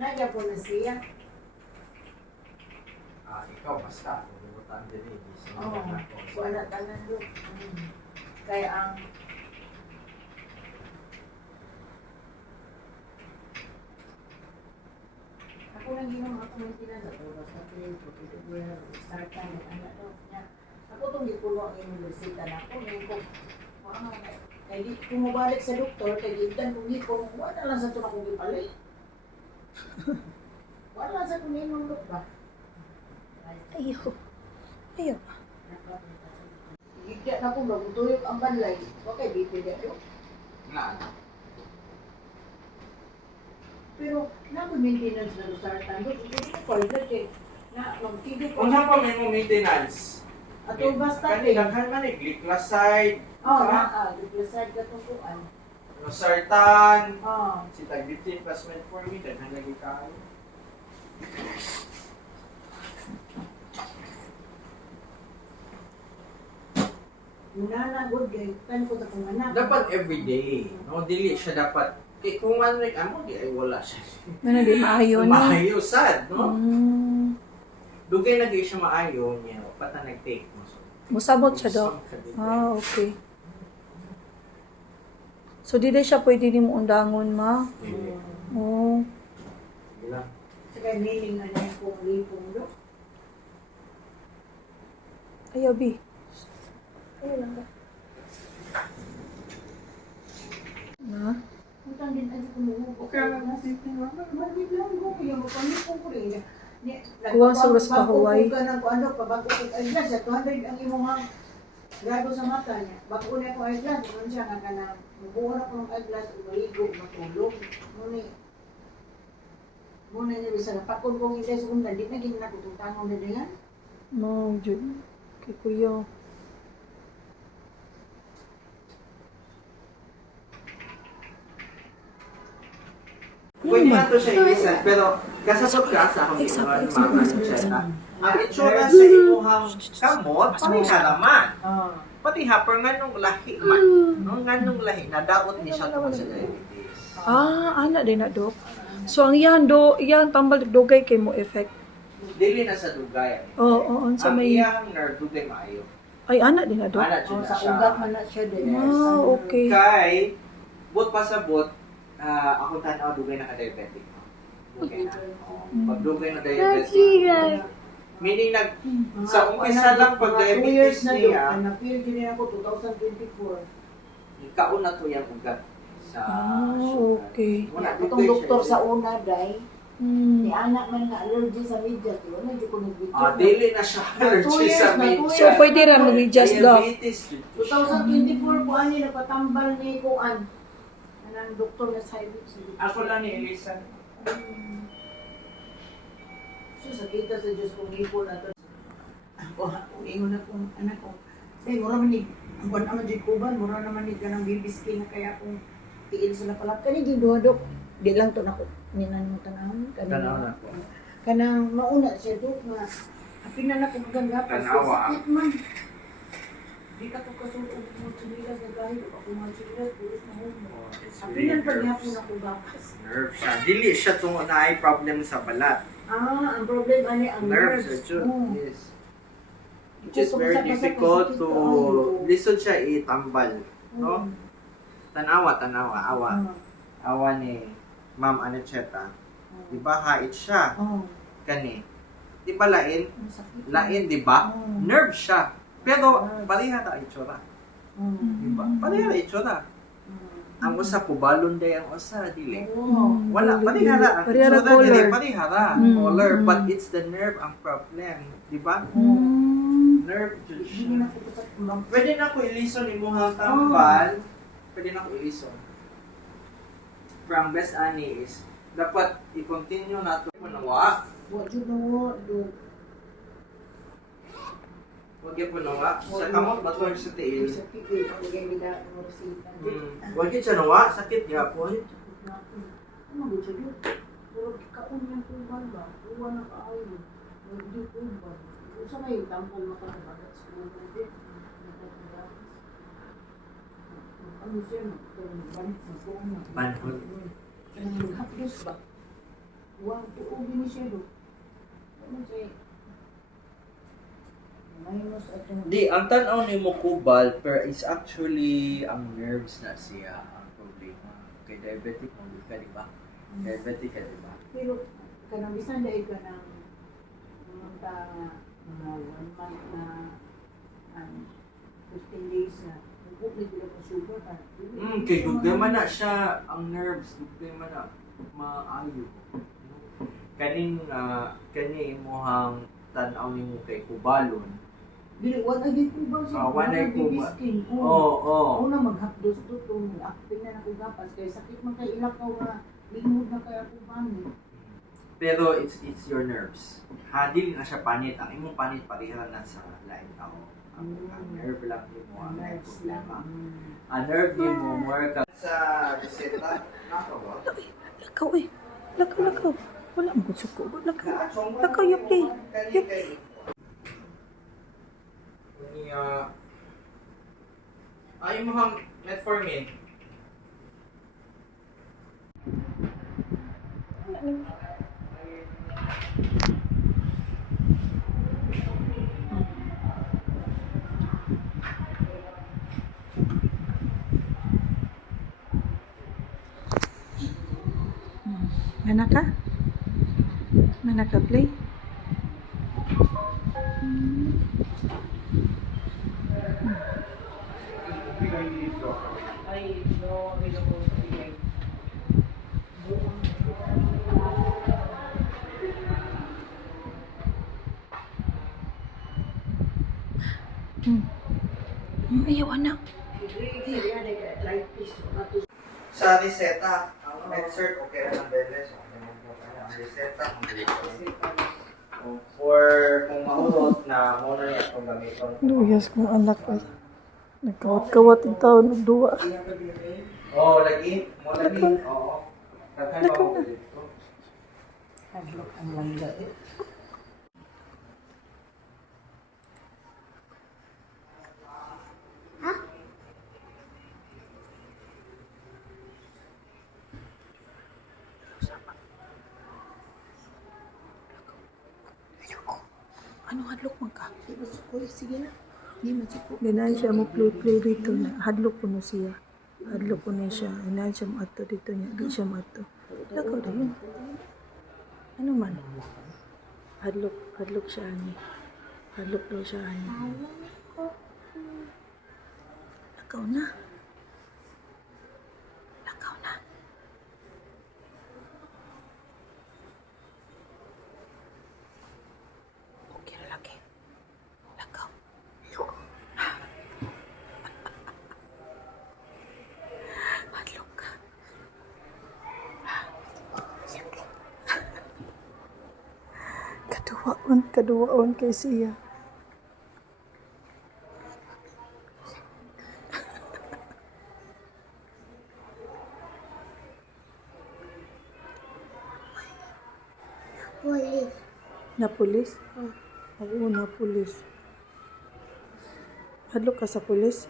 Nagya po na siya. Ikaw basta. Pumutan din eh. Oo. Wala tanan do. Kaya ang ako lang ginom ako ng tinadto sa train ko dito where start time ana do niya. Ako tong gipulo ang university na ako ngayon ko. Kaya di ko mabalik sa doktor kay gitan kung gipon wala lang sa tuna kong gipalit. Wala sa kung inulok ba. Ayaw. Ayaw. Gigya na ko magutuyok ang banlay. Okay, di pwede yun. Pero nag-maintenance na sa tando. Hindi ko kaya na magtigo ko. Kung saan pa may mo maintenance? Ato basta Kani daghan man eh. Glycoside. Oh, glycoside ka tutuan. Losartan. Oh. Si Tagbitin plus metformin. Daghan lagi kayo. Muna na good kay tan ko sa kong anak. Dapat everyday. No, dili siya dapat. Kaya kung ano like amo di ay wala siya. Ano di maayo no? Maayo sad, no? Mm. Dugay na gyud siya maayo niya. Pata nag-take mo. So, Musabot siya do. Okay. So di na siya pwede ni mo undangon ma. Oh. Saka niling na niya kong lipong do. Ayaw bi. Ayaw lang ba? Na? Utang din ay kumuha. Okay lang mo thinking mo. Magit lang ko kaya mapanipong ko rin. Kuwang sa ulas pa Hawaii. Bago ko ano pa bago ko eyeglass at 200 ang imong gago sa mata niya. Bago na ko eyeglass, mo siya nga kana mubuo na ko ng eyeglass ug maligo matulog. Muna niya bisa na pakon kong hindi segunda di na gina ko tangon na diyan. No, jud. Kay kuya. Pwede na to siya ilisan, pero kasasok ka sa akong ginawa ng mga siya. Ang itsura sa imuhang kamot, pariharaman. Pati happer nga nung lahi man. No, nga nung lahi, nadaot ni siya tungkol sa diabetes. Ana din na dok. So ang iyang tambal dugay kay mo effect. Dili na sa dugay. Oo, sa Ang may iyang nerve dugay maayo. ay ana din na dok. Ana dyan na Sa siya. ugat man na siya din. Okay. Kay, but pa sa but, ako tanaw dugay na ka-diabetic. Dugay na. Pag dugay na diabetic. Meaning sa umpisa lang pag diabetes niya, na-feel din ako 2024. kaon na to yung ugat sa sugar. Okay. Wala, Itong doktor sa una, day, Hmm. ni anak man nga allergy sa medyas. Wala, di ko nag-video. Dili na siya allergy sa So pwede ra mag-adjust dok. Diabetes. 2024 po ani napatambal ni Kuan. Anang doktor na sa Ako lang ni Elisa. So sakita sa Diyos kong ipon na to. Kung ingon na kong anak ko. Eh, mura man ni, ang buwan naman dyan kuban, mura naman ni ka ng baby skin na kaya kung tiil sila pala. Kani ginduha dok. Di lang to na ko. Ninan mo tanahon. Tanaw na po. Kanang mauna siya dok na apin na na kong ganggapas. Tanawa. Sakit man. Di ka ko kasulog mga chinilas na kahit ako mga chinilas, pulis na mo. Apinan pa niya po na kong gapas. Nerve siya. Dili siya tungo na ay problem sa balat. Ang problem ani ang Nerves. nerves. Yes. Which is very difficult to lisod siya itambal. No? Tanawa, awa. Awa ni Ma'am Anecheta. Di ba hait siya? Kani. Di ba lain? Lain, di ba? Nerve siya. Pero pareha na itsura. Di ba? Pareha na itsura. Ang usa po balon day ang usa dili. Wala pareha na ang Pareha ra itsura color. dili pareha ra color but it's the nerve ang problem, di ba? Nerve jud siya. Pwede na ko ilison imong tambal. Pwede na ko ilison. From best ani is dapat i-continue nato punawa. Wa jud no do. Wag gyud punawa sa kamot bato sa tiil. Sa tiil pag ganda mo si. Wag gyud siya nawa sakit gyapon. Ano ba jud? Puro kaon yang kuban ba? Uwan na kaayo. Hindi kuban. Usa may tampol makabagat sa kuban din. Ano siya? Balik sa kuban. Banhol. Kanang haplos ba? Wow, tuog din siya do. Ano siya? Minus at yung... Di, ang tanaw ni mo kubal, pero it's actually ang nerves na siya ang problema. Kay diabetic mo ka, di ba? Diabetic ka, di ba? Pero, kanang bisan dahil ka ng mga 1 month na 15 days na nagpuplit ko ng sugar ka. Kay dugay man na siya, ang nerves, dugay man na maayo. Kani mo hang tanaw ni mo kay kubalon. Dili, wala gid ko ba siya? Wala ko ba? Oo. Una maghapdos to itong acting na nakugapas. Kaya sakit man kay ilakaw nga lingmod na kaya ako panit. Pero it's your nerves. Dili na siya panit. Ang imong panit pareha na sa lain tao. Ang nerve lang mo ang may problema. Ang nerve mo more ka sa reseta. Nako ba? Lakaw eh. Lakaw. Wala mo gusto ko. Lakaw yupi. Ayaw mo hang metformin. Mana ka? Mana ka play? Ayaw anak. Sa reseta, ang med-cert, okay na ng beles. Ang reseta, for kung maunod na muna niya itong gamiton. Luyas kong anak ay. Nagkawat-kawat yung taon ng duwa. Oo, lagi. Mo lagi. Oo. Taghan pa ako dito. Hadlok ang langga eh. Ano hadlok man ka? Di ba suko? Sige na. Di man suko. Ganahan siya mo play dito na. Hadlok po na siya. Hadlok po na siya. Ganahan siya mo ato dito niya. Di siya mo ato. Lakaw na yun. Ano man? Hadlok siya ani. Hadlok daw siya ani. Lakaw na. Lakaw na. Okay na lagi. Lakaw. Hadlok ka. Kaduwaon kay siya. Police. Na pulis? Oo, na pulis. Hadlok ka sa pulis?